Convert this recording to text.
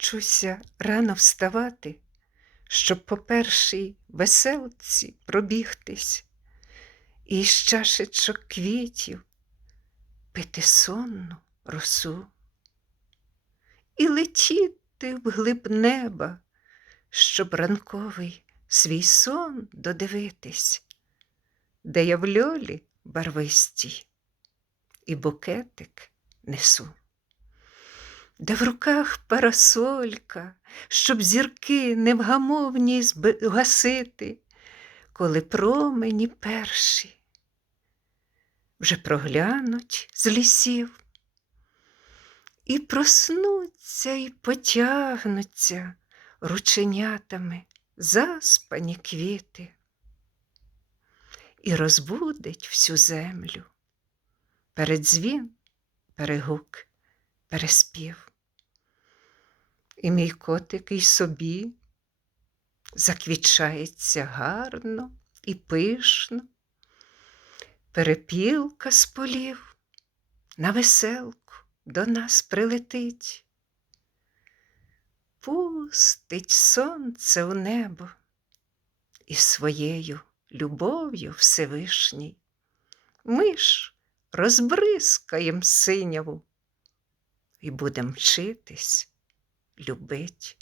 вчуся рано вставати, щоб по першій веселці пробігтись, і з чашечок квітів пити сонну росу і летіти в глиб неба, щоб ранковий свій сон додивитись, де я в льолі барвистій і букетик несу де в руках парасолька, щоб зірки невгамовні згасити, коли промені перші вже проглянуть з лісів і проснуться і потягнуться рученятами заспані квіти. І розбудить всю землю передзвін, перегук, переспів і мій котик і собі заквічається гарно і пишно, перепілка з полів на веселку до нас прилетить. Пустить сонце у небо і своєю любов'ю Всевишній. Ми ж розбризкаєм синяву і будем вчитись любить.